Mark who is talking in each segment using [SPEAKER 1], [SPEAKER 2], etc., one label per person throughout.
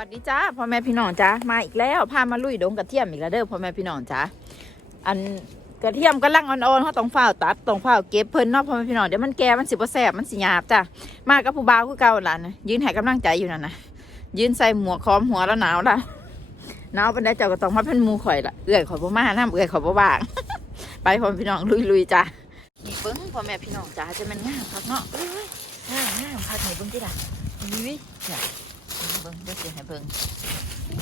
[SPEAKER 1] สวัสดีจ้าพ่อแม่พี่น้องจ้ามาอีกแล้วพามาลุยดงกระเทียมอีกแล้วเด้อพ่อแม่พี่น้องจ้าอันกระเทียมกำลังอ่อนๆเขาต้องฝ้าตัดต้องฝ้าเก็บเพิ่นเนาะพ่อแม่พี่น้องเดี๋ยวมันแก่มันสิบ่แซ่บมันสิหยาบจ้ามากับผู้บ่าวคือเก่าหลานนะยืนให้กำลังใจอยู่นั่นนะยืนใส่หมวกคอมหัวแล้วหนาวละหนาวเป็นได้เจ้าก็ต้องมาเป็นมูข่อยละเอื้อยข่อยบ่มาน้ำเอื้อยข่อยบ่บางไปพ่อแม่พี่น้องลุยๆจ้านี่เบิ้งพ่อแม่พี่น้องจ้าจะมันงามคักเนาะเอ้ยงามงามคักนี่เบิ้งติล่ะนี่วิเนี่ย เบิ่งเดี๋ยวสิให้เบิ่ง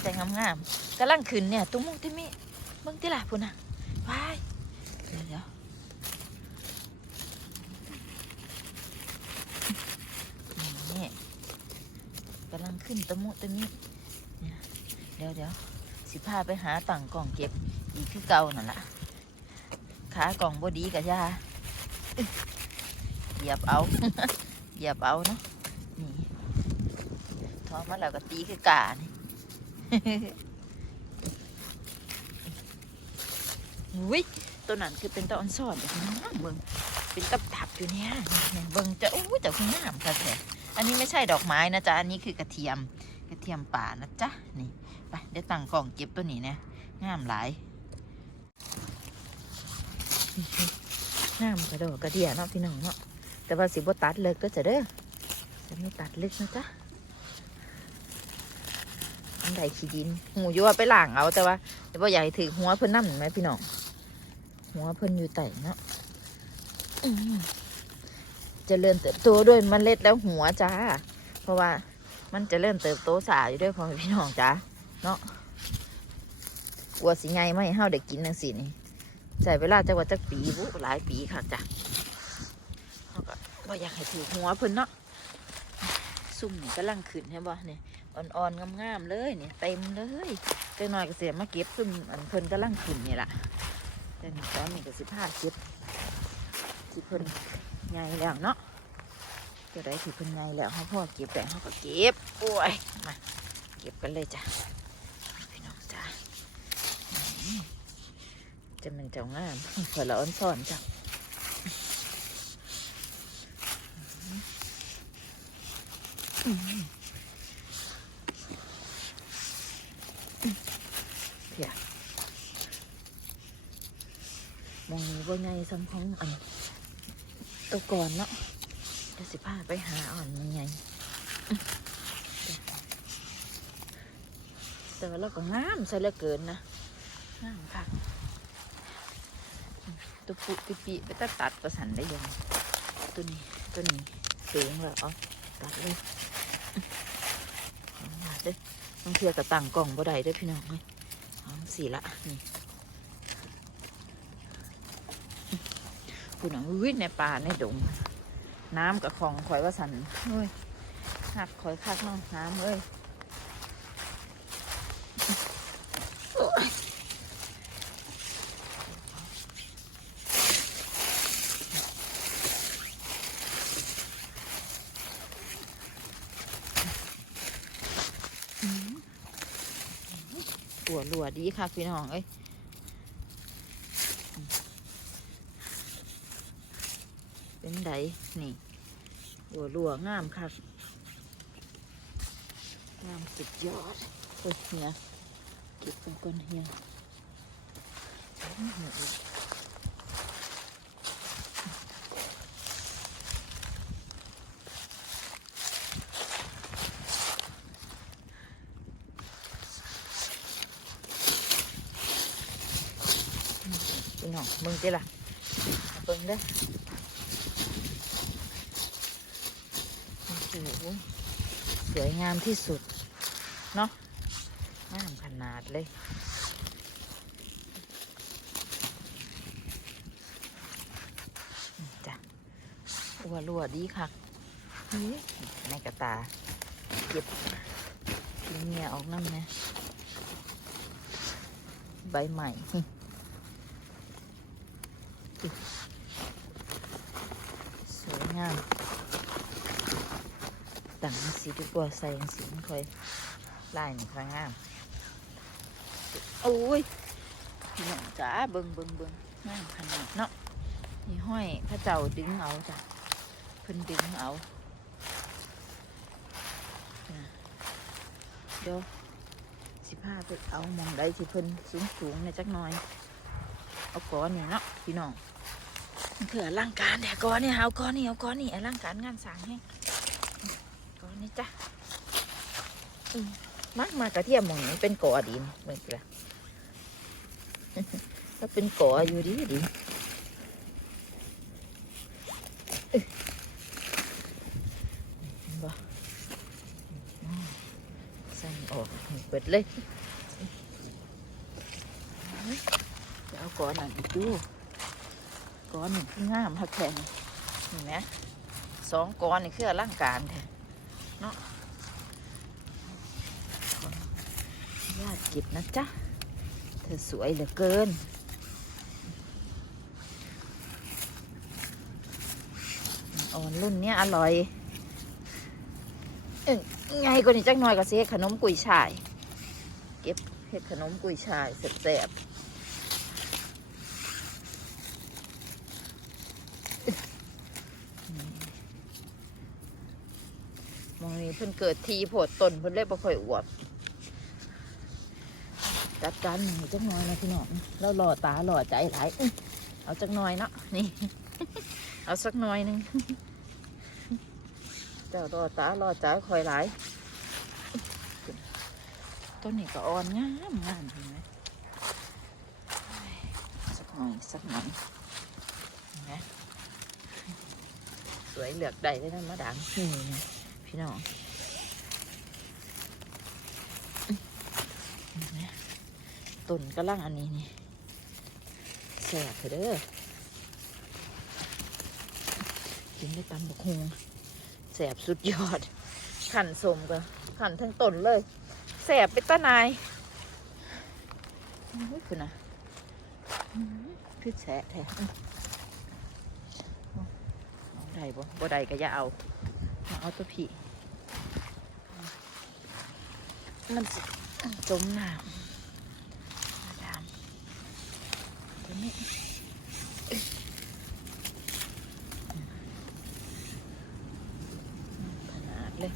[SPEAKER 1] แต่งงามๆกำลังขึ้นเนี่ย ตุ้มมุงที่มีเบิ่งติล่ะพุ่นน่ะว้ายเดี๋ยวเดี๋ยวนี่กำลังขึ้นตะมุตะมิเนี่ยเดี๋ยวเดี๋ยวสิพาไปหาต่างกล่องเก็บอีกคือเก่านั่นล่ะขากล่องบดีกะยาอึ๊ะเหยียบเอาเหยียบเอาเนาะนี่ ท้องมันแล้วก็ตีคือกานี่อุ้ยตัวนั้นคือเป็นตอนสอนแบบนี้เบิ่งเป็นตับตับๆอยู่เนี่ยเบิ่งจะอู้จะคุณงามค่ะแท้อันนี้ไม่ใช่ดอกไม้นะจ๊ะ อันนี้คือกระเทียม กระเทียมป่านะจ๊ะ นี่ ไปเดี๋ยวตั้งกล่องเก็บตัวนี้เนี่ยงามหลายงามกระโดดกระเดียเนาะพี่น้องเนาะ แต่ว่าสิบ่ตัดเลิกก็จะเด้อ จะไม่ตัดลึกนะจ๊ะ อันใดขี้ดินหูอยู่ว่าไปหลางเอาแต่ว่าแต่ว่อยากให้ถือหัวเพิ่นนั่นไหมพี่น้องหัวเพิ่นอยู่ไต่เนาะจะเริ่มเติบโตด้วยเมล็ดแล้วหัวจ้า เพราะว่ามันจะเริ่มเติบโตสาอยู่ด้วยพ่อแม่พี่น้องจ้าเนาะกลัวสิไงไม่ห้าได้กินนังสินี่ใช้เวลาจักว่าจักปีบุหลายปีค่ะจ้ะเฮาก็บ่อยากให้ถือหัวเพิ่นเนาะซุ่มนี่กำลังขึ้นใช่บ่เนี่ย อ่อนๆงามๆเลยเนี่ยเต็มเลยเจ้าน้อยก็เสียมาเก็บซึ่งอันเพิ่นกำลังขึ้นนี่แหละแต่นี่ตอนนี้ก็สิพาเก็บที่เพิ่นใหญ่แล้วเนาะตัวใดที่เพิ่นใหญ่แล้วเขาพ่อเก็บแต่เขาก็เก็บโอ้ยมาเก็บกันเลยจ้ะพี่น้องจ้าจะมันเจ้างามเผื่อเราอ่อนซ่อนจ้ะอืม มองนี้ว่าไงซ้ำของอันตัวก่อนเนาะเดี๋ยวสิพาไปหาอ่อนมันไงแต่ว่าเราก็งามใส่เหลือเกินนะงามค่ะตัวปุปิปิไปตัดตัดประสันได้ยังตัวนี้ตัวนี้สูงแล้วเอาตัดเลยเอามาเด้อต้งเทียกับต่างกล่องบ่ได้ด้อพี่น้องเอ้ยเอสีละนี่ คุณน้องวิ่งในป่าในดง น้ำกับของข่อยว่าสันเฮ้ยหักข่อยคักน้องน้ำเอ้ยตัวรัวดีค่ะพี่น้องเอ้ย เป็ นี่หัวรัวงามค่ะงามสุดยอดโอ้ยเฮียเก็บเป็นก้อนเฮียอื้อหือพี่น้องมึงจิล่ะเบิ่งเด้อ โอ้โหส วยงามที่สุด เนาะงามขนาดเลย จ้ะรัวรัวๆดีค่ะเฮ้ยในกระตา เก็บทิ้งเงียออกน้ำนะ ใบใหม่สวยงาม ต่างสีดีกว่าใส่สีมันค่อยลายมันค่อยงามโอ้ยพี่น้องจ้าเบิงเบิงเบิงงามขนาดเนาะนี่ห้อยพระเจ้าดึงเอาจ้ะเพิ่นดึงเอาเดี๋ยวสิพาไปเอามองใดสิเพิ่นสูงสูงๆในจักหน่อย เอาก้อนนี่เนาะพี่น้องเผื่อร่างการแต่ก้อนนี่เอาก้อนนี่เอาก้อนนี่ไอ้ร่างการงานสางให้ นี่จ้ะมมักมากระเทียมหมองนี้เป็นกอดินเหมือนกันถ้าเป็นกออยู่ดีดีเอ้ยเห็นบ่อืมใส่ออกเปิดเลยจะเอาก้อนนั่นอีกดูก้อนหนึ่งงามฮักแข็งเห็นไหมสองก้อนนี่คืออลังการแท้ เนาะญาติจิบนะจ๊ะ เธอสวยเหลือเกิน อ่อนรุ่นเนี้ยอร่อยอไงกว่านี้จักหน่อยก็เฮ็ดขนมกุยช่าย เก็บเฮ็ดขนมกุยช่ายแซ่บๆมองนี้ เพิ่นเกิดทีโพดตนเพิ่นเลยบ่ค่อยอวบจัดการหนูจักหน่อยนะพี่น้องแล้วหล่อตาหล่อใจหลายเอาจักหน่อยเนาะนี่ เอาสักหน่อยหนึงเจ้าหล่อตาหล่อใจคอยหลายต้นนี้ก็อ่อนงามงามเห็นไหมสักหน่อยสักหน่อยเห็นไหมสวยเหลือกใดได้นะมาดามนี่นะพี่น้องเห็นไหม ต้นกระลังอันนี้นี่แสบเถอเด้อกินได้ตำบักฮงแสบสุดยอด ขันสมกันขันทั้งต้นเลยแสบไปตะนายนี่คือนะคือแฉะแท้ได้บ่บ่ได้ก็อย่าเอามาเอาตัวพี่มันจมน้ำ ดามตัว นี้ขนาดเลย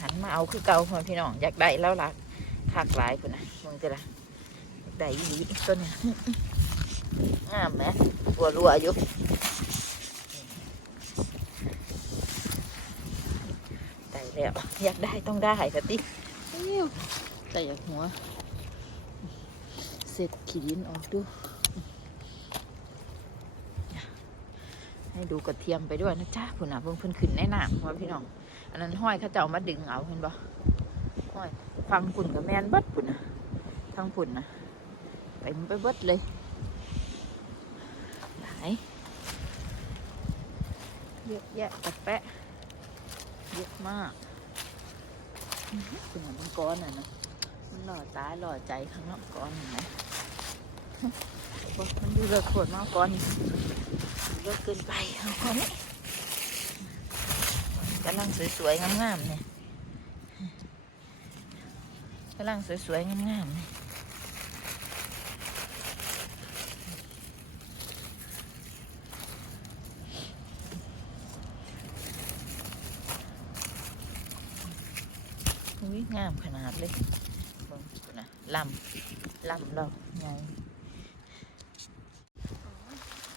[SPEAKER 1] หันมาเอาคือเก่าพ่อพี่น้อง อยากได้แล้วล่ะคักหลายคนนะมึงจะละได้อีหลีตัวเนี้ยงามไหมรัวรัวอยู่ได้แล้ว อยากได้ต้องได้กะติอิ๊ วแต่อยากหัว เสร็จขีดินออกดู ให้ดูกระเทียมไปด้วยนะจ๊ะพุ่นน่ะเพิ่งเพิ่นขึ้นแน่นอนว่าพี่น้อง อันนั้นห้อยเขาเจ้ามาดึงเอาเห็นบ่ห้อยฟังพุ่นกับแมนเบิดพุ่นนะทางพุ่นนะไปมันไปเบิดเลยไหนเยอะแยะตะแปะเยอะมาก อื้อหือนเหมือนมังกรอะนะมันหล่อตาหล่อใจข้างนอกก้อนเห็นไหมมันดูเลิกโคตรมากก้อนเยอะเกินไปเอาก้อนนี้กำลังสวยๆงามๆเนี่ยกำลังสวยๆงามๆเนี่ย ยงามขนาดเลยเบิ่งพุ่นะลำลำเราไง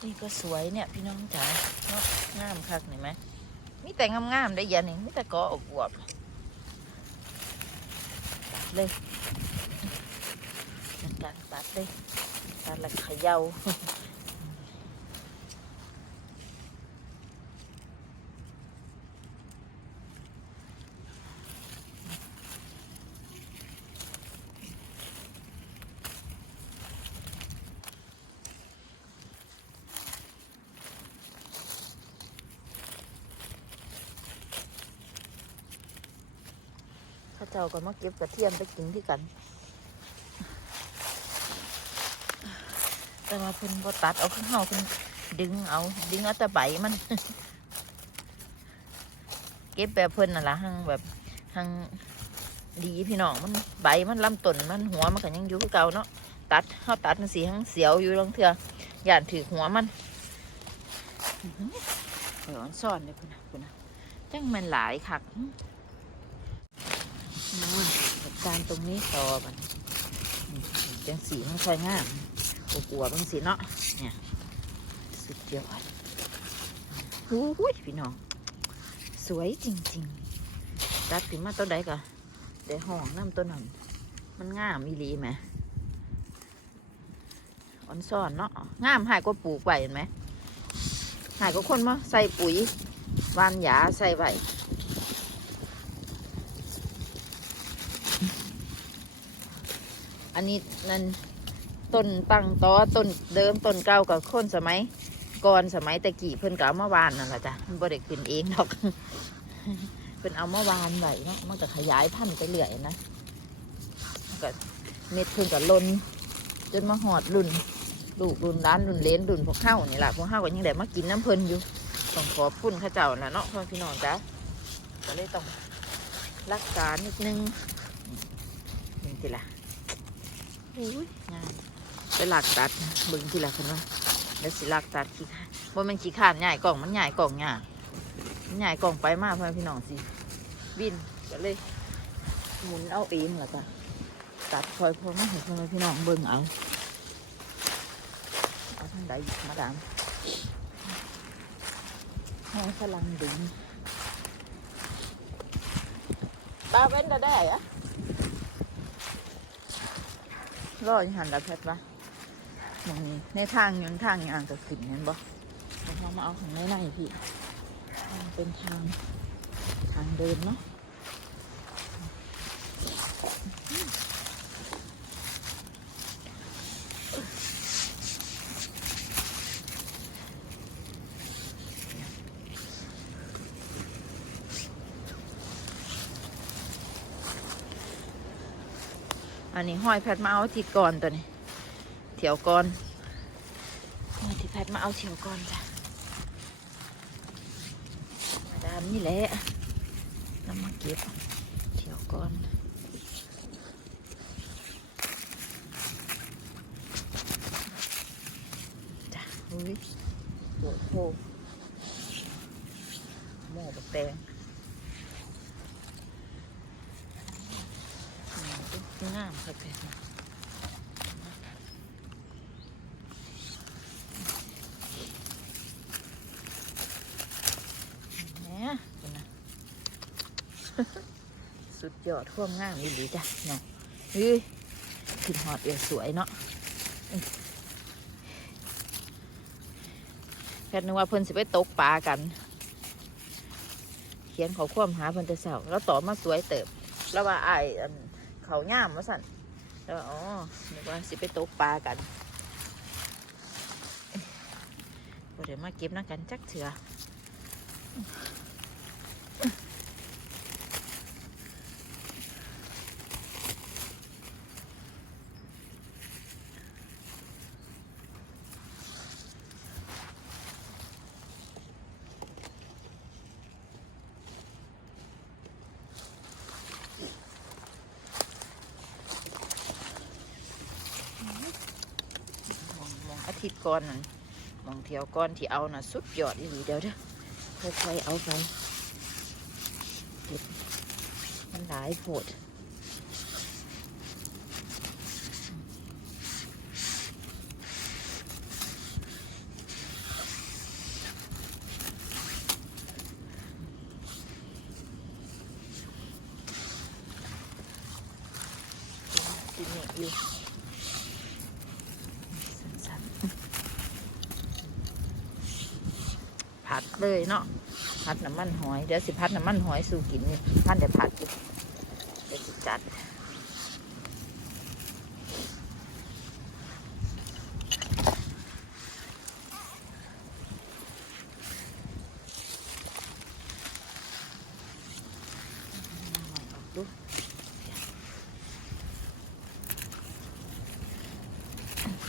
[SPEAKER 1] นี่ก็สวยเนี่ยพี่น้องจ๋าเนาะงามคักเห็นไหมมีแต่งามๆได้ยันนี่มีแต่กออบอวบตัดเลยการตัดเลยตัดแล้วเขย่า ก็มาเก็บกระเทียมไปกินที่กัน แต่ว่าเพิ่นบ่ตัดเอาข้างเฮาเพิ่นดึงเอา ดึงเอาแต่ใบมัน เก็บแบบเพิ่นน่ะล่ะหังแบบหังดีพี่น้องมันใบมันลำต้นมันหัวมันก็ยังอยู่คือเก่าเนาะตัดเฮาตัดมันสีหังเสียวอยู่ลางเทื่อย่านถือหัวมันหออยอ่อนซ่อนเลยคุณนะคุณนะจังมันหลายคักอ มาจัดการตรงนี้ต่อมันจังสีมันค่อยงามกลัวๆบางสีเนาะเนี่ยสุดยอดหูยพี่น้อง สวยจริงๆตัดขึ้นมาต้นใดก็ได้ห้องน้ำต้นนั้นมันงามอีลีไหมอ่อนซ่อนเนาะงามหายก็ปลูกไว้เห็นไหมหายก็คนมาใส่ปุ๋ย วานหยาใส่ไว้ อันนี้นั่นต้นตั้งตอต้นเดิมต้นเก่ากับคนสมัยก่อนสมัยตะกี้เพิ่นก็เอามาวานนั่นแหละจ้ะบ่ได้ขึ้นเองดอกเพิ่นเอามาวานไว้เนาะมันก็ขยายพันธุ์ไปเรื่อยนะก็เม็ดเพิ่นก็ล้นจนมาหอดรุ่นลูกรุ่นร้านรุ่นเลนรุ่นพวกเข้านี่แหละพวกเข้าก็ยังได้มากินน้ำเพิ่นอยู่ต้องขอบคุณเข้าเจ้าน่ะเนาะพ่อพี่น้องจ้ะก็เลยต้องรักษานิดนึงนี่ทีละ อุ้ยงามไปหลักตัดเบิ่งทีละคนว่าเดี๋ยวสิหลักตัดขี้ข้านว่ามันขี้ขานใหญ่กล่องมันใหญ่กล่องใหญ่มันใหญ่กล่องไปมากพ่อพี่น้องสิบินก็เลยหมุนเอาเองแล้วก็ตัดคอยพอมาเห็นพ่อพี่น้องเบิ่งเอาเอาทางใดมาดามให้พลังดึงตาเว้นจะได้อะ รออยู่หันแล้วเพชรปะมองนี้ในทางยนทางยางจะขึ้นเห็นบ่เรามาเอาของในในพี่ เป็นทางทางเดินเนาะ อันนี้ห้อยแพทมาเอาทิศก่อนตัวนี้เถียวก่อนนี่ที่แพทมาเอาเถียวก่อนจ้ะมาดามนี่แหละนำมาเก็บเถียวก่อนจ้ะอุ้ยโอ้โหหม้อกแตงอืมงามครับแพทย์ แหมเป็นนะ สุดยอด ท่วมง่ามอีหลีจ้ะเนาะเฮ้ยขึ้นหอดเอวสวยเนาะแค่นึกว่าเพิ่นสิไปตกปลากัน เขียนเขาความหาเพิ่นแต่เสาแล้วต่อมาสวยเติบ แล้วว่าไอ้เขาย่ามมาสั่นแล้วว่าอ๋อนึกว่าสิไปตกปลากันบ่ได้มาเก็บนักกันจักเถื่อ มองมองอาทิตย์ ก่อนนั่นมองเที่ยวก้อนที่เอาน่ะสุดยอดอีหลีเดี๋ยวเด้อค่อยๆเอาไปมันหลายโพดกินนี่อยู่สั้นๆผัดเลยเนาะผัดน้ำ มันหอย เดี๋ยวสิผัดน้ำมันหอยสู่กินนี่ท่านเดี๋ยวผัดเดี๋ยวจัด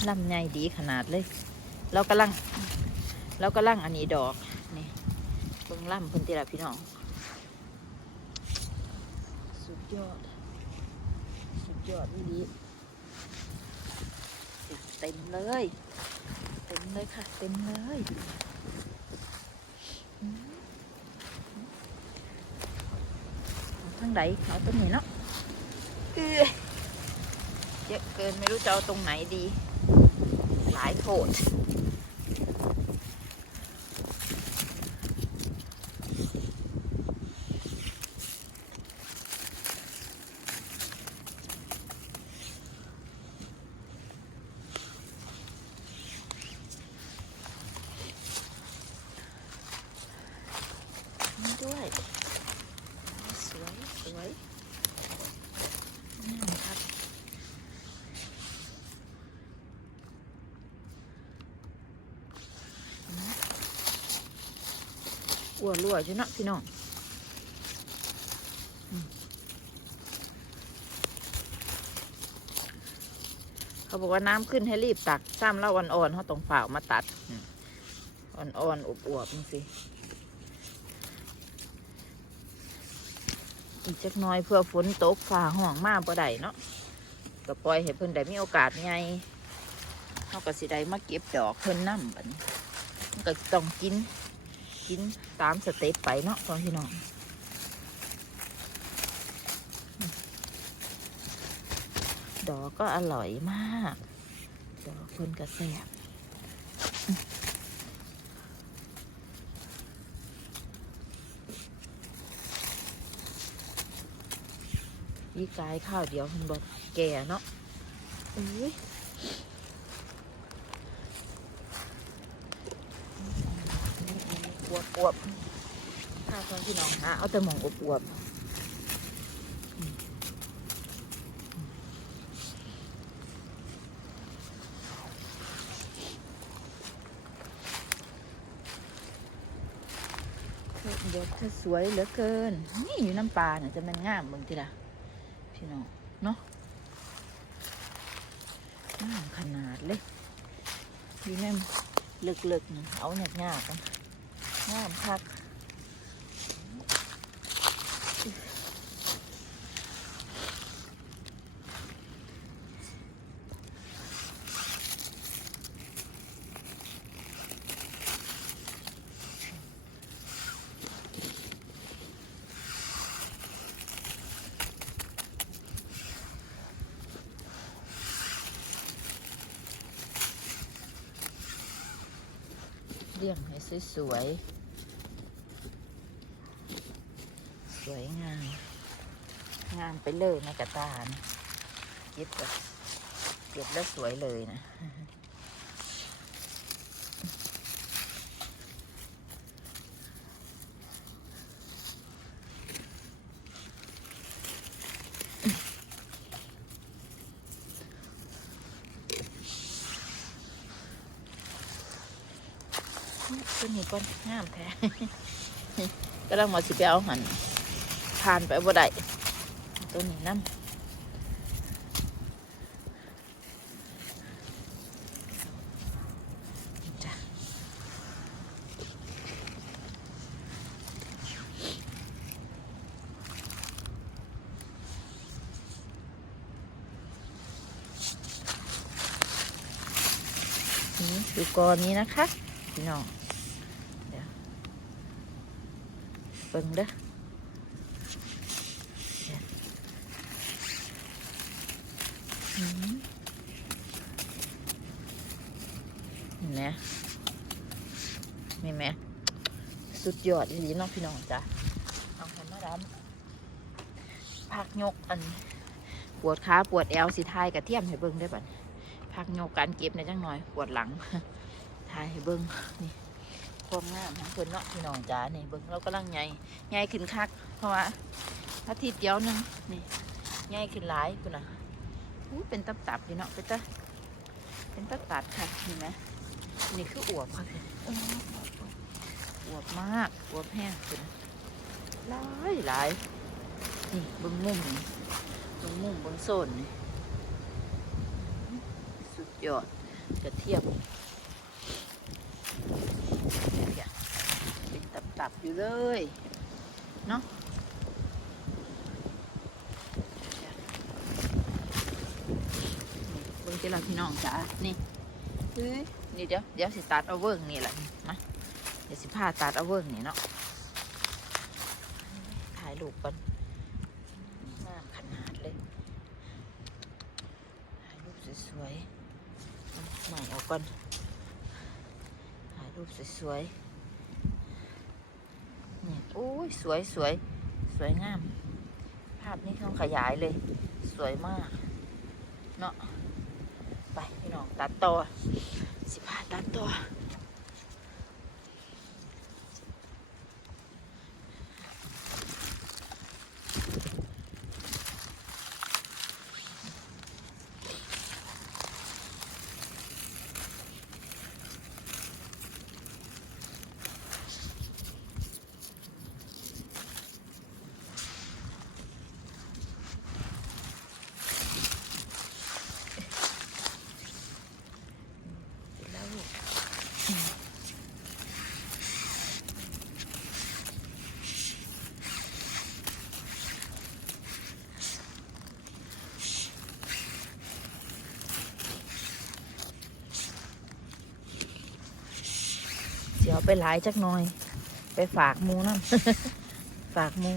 [SPEAKER 1] ลำไยดีขนาดเลย เรากำลัง เรากำลังอันนี้ดอก งล่ำเคนติละพี่น้อง สุดยอด สุดยอดนี่ดีเต็มเลย เต็มเลยค่ะ เต็มเลยทั้งใดเอาต้นไหนเนาะคือเยอะเกินไม่รู้จะเอาตรงไหนดี หลายโถด ด้วย สวยสวยงามครับอ้วนรั่วอยู่เนาะพี่น้องเขาบอกว่าน้ำขึ้นให้รีบตักซ้ำแล้วอ่อนๆเขาต้องฝ่ามาตัดอ่อนๆอวบๆนี่สิ อีกจักน้อยเพื่อฝนตกฝ่าห้องมาบ่ได้เนาะก็ปล่อยให้เพิ่นได้มีโอกาสไงเฮาก็สิได้มาเก็บดอกเพิ่นน้ำบัดนี้มันก็ต้องกินกินตามสเต็ปไปเนาะพ่อพี่น้องดอกก็อร่อยมาก ดอกเพิ่นก็แซ่บ ยี่กายข้าวเดียวเพิ่นบอกแก่เนาะอุ้ยอวบอวบๆถ้าคนพี่น้องหาเอาแต่หมองอวบอวบอืมเธอเดี๋ยวเธอสวยเหลือเกิน นี่อยู่น้ำปลาเนี่ยจะมันงามเบิ่งทีละพี่ น้องเนาะงามขนาดเลยดีแม่เลิกๆเอาหยาบๆกันงามคัก สวยๆ สวยงาม งามไปเลยนะกระตานเก็บแบบเก็บแล้วสวยเลยนะ ตัวนี้ก่อนงามแท้ก็ต้องมาสิไปเอาหันผ่านไปบ่ได้ตัวนี้น้ำจ้ะนี่อกรนี้นะคะพี่น้อง เดี๋ยว เบิ่งเด้อเดี๋ยวอืมเห็นไหมนี่ไหมสุดยอดอีหลีน้องพี่น้องจ้ะเอาหันมาดำพักยกอัน ปวดขาปวดแอวสิทายกระเทียมให้เบิ่งได้ป่ะพักยกการเก็บในจังหน่อย ปวดหลังทายให้เบิ่งนี่ ความงามของเพิ่นเนาะพี่น้องจ๋านี่เบิ่งเรากำลังใหญ่ใหญ่ขึ้นคัก เพราะว่าอาทิตย์เดียวนึงนี่ใหญ่ขึ้นหลายพุ่นน่ะอู้เป็นตับตับพี่เนาะเป็นตะเป็นตับตัดค่ะเห็นไหมนี่คืออวบค่ะโอ้อวบมากอวบแห้งพุ่นหลายหลายนี่เบิ่งมุมนี่เบิ่งมุมเบิ่งโซนนี่สุดยอดกระเทียม ลับอยู่เลยเนาะเบิ้งเราพี่น้องจ้านี่เฮ้ยนี่เดี๋ยวเดี๋ยวสิตัดเอาเวิร์กนี่แหละมะเดี๋ยวสิผ้าตัดเอาเวิร์กนี่เนาะถ่ายรูปกันน้ำขนาดเลยถ่ายรูปสวยๆใหม่เอาก่อนถ่ายรูปสวยๆ สวยสวยสวยงาม ภาพนี้ต้องขยายเลย สวยมาก เนาะไปพี่น้องตัดต่อสิบาตัดต่อ แล้ว เดี๋ยวไปหลายจักหน่อย ไปฝากมูนั่นฝากมู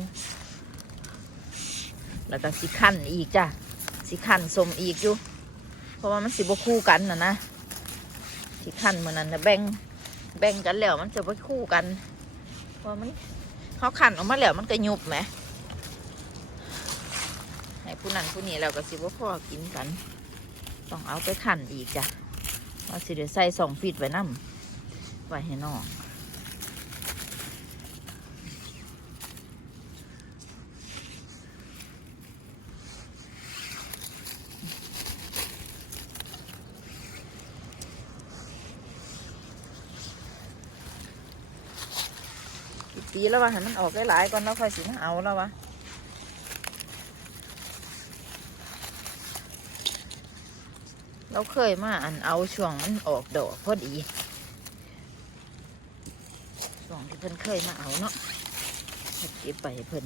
[SPEAKER 1] แล้วก็สิขั้นอีกจ้ะสิขั้นสมอีกอยู่ เพราะว่ามันสิบคู่กันนะนะที่ขั้นเหมันนั้นนะแบ่งแบ่งกันแล้วมันจะไปคู่กันเพราะมันเขาขั้นออกมาแล้วมันก็ยุบไหมให้ผู้นั้นผู้นี้แล้วก็สิบพ่อกินกัน ต้องเอาไปขั้นอีกจ้ะว่าสิเดี๋ยวใส่สองฟีดไว้น้ำ ไว้ให้น้องอีกปีแล้ววะให้มันออกหลายๆก่อนแล้วค่อยสิมาเอาแล้ววะเราเคยมาอันเอาช่วงมันออกดอกพอดี ช่วงที่เพิ่นเคยมาเอาเนาะเก็บไปเพิ่น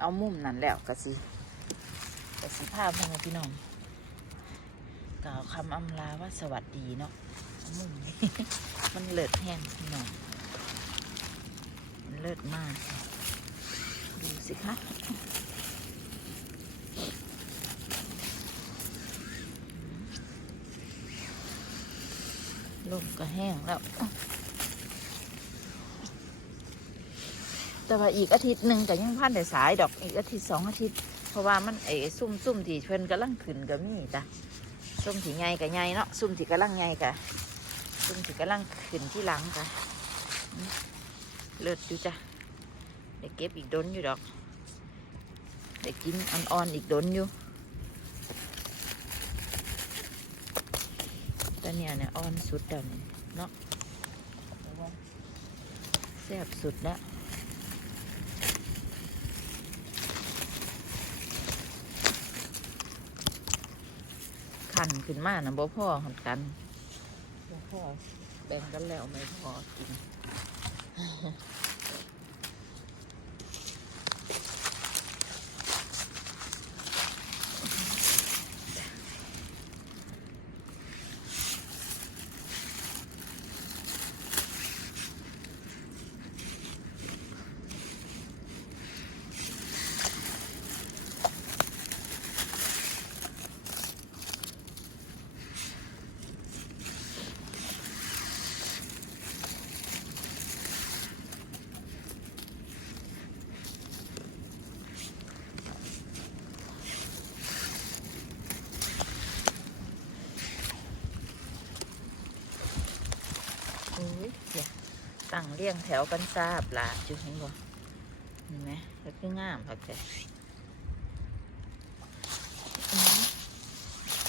[SPEAKER 1] เอามุมนั่นแล้วก็สิก็สิภาพให้นะพี่น้อง กล่าวคำอำลาว่าสวัสดีเนาะ มุมนี้มันเลิศแห้งพี่องมันเลิศมาก ดูสิคะลมก็แห้งแล้ว แต่ว่าอีกอาทิตย์หนึ่งก็ยังพันแต่สายดอกอีกอาทิตย์สองอาทิตย์ เพราะว่ามันไอ้ซุ่มซุ่มที่เพิ่นกำลังขึ้นก็มีจ้ะซุ่มที่ใหญ่กับใหญ่เนาะซุ่มที่กำลังใหญ่กะ ซุ่มที่กำลังขึ้นที่หลังกะเลิศอยู่จ้ะเดี๋ยวเก็บอีกดนอยู่ดอกเดี๋ยวกินอ่อนๆอีกดนอยู่แต่เนี่ยเนี่ยอ่อนสุดแล้วนี่เนาะแซ่บสุดแล้วขันขึ้นมานะบ่พ่อหันกัน พอ แบ่งกันแล้วไม่พอกิน อุ้ยเดี๋ยว ตั้งเรียงแถวกันทราบลาจุเห็นบ่เห็นไหมแล้วคืองามค่ะแกอืม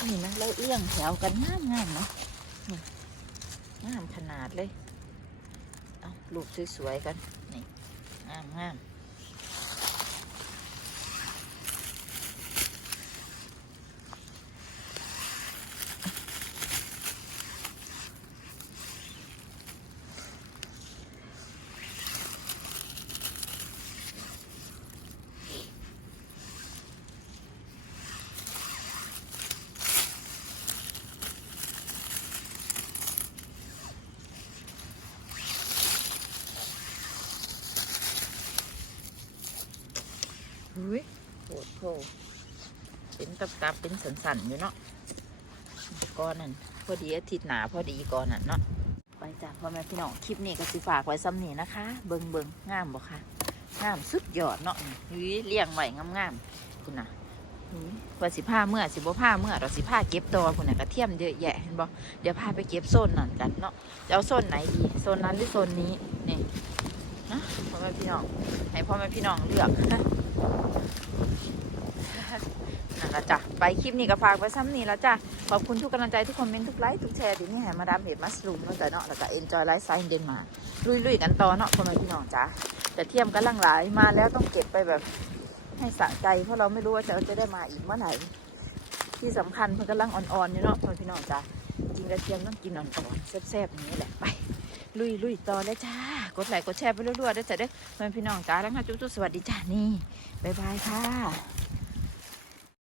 [SPEAKER 1] นี่นะเราเรียงแถวกันงามงามเนาะงามขนาดเลย เอาลูกสวยๆกัน นี่งามงาม อุ้ย โหเป็นตับตับๆเป็นสันสันๆอยู่เนาะก้อนนั่นพอดีอาทิตย์หนาพอดีก้อนนั่นเนาะไปจากพ่อแม่พี่น้องคลิปนี้ก็สิฝากไว้ซ้ำนี่นะคะ เบิงเบิงงามบ่คะงามสุดยอดเนาะอุ้ยเลี้ยงไหวงามๆคุณน่ะว่าสิผ้าเมื่อสิบ่ผ้าเมื่อเราสิผ้าเก็บตัวคุณน่ะกระเทียมเยอะแยะเห็นบ่เดี๋ยวพาไปเก็บโซนนั่นกันเนาะจะเอาโซนไหนดีโซนนั้นหรือโซนนี้นี่นะพ่อแม่พี่น้องให้พ่อแม่พี่น้องเลือก นั่นละจ้ะไปคลิปนี้ก็ฝากไว้ซ้ำนี้แล้วจ้ะขอบคุณทุกกำลังใจทุกคอมเมนต์ทุกไลค์ทุกแชร์ที่นี่ให้มาดามเห็ดมัสลูมแล้วจ้ะเนาะแล้วก็เอนจอยไลฟ์สไตล์เดนมาร์ลุยๆกันต่อเนาะพ่อแม่พี่น้องจ้ะแต่เทียมกันลังหลายมาแล้วต้องเก็บไปแบบให้สะใจเพราะเราไม่รู้ว่าจะจะได้มาอีกเมื่อไหร่ที่สำคัญเพิ่นกำลังอ่อนๆอยู่เนาะพ่อแม่พี่น้องจ้ะกินกระเทียมต้องกินอ่อนๆแซ่บๆอย่างนี้แหละไปลุยๆต่อเลยจ้ากดไลค์กดแชร์ไปเรื่อยๆได้จ้ะเด้อพ่อแม่พี่น้องจ้าแล้วค่ะจุ๊บๆสวัสดีจ้านี่บ๊ายบายค่ะ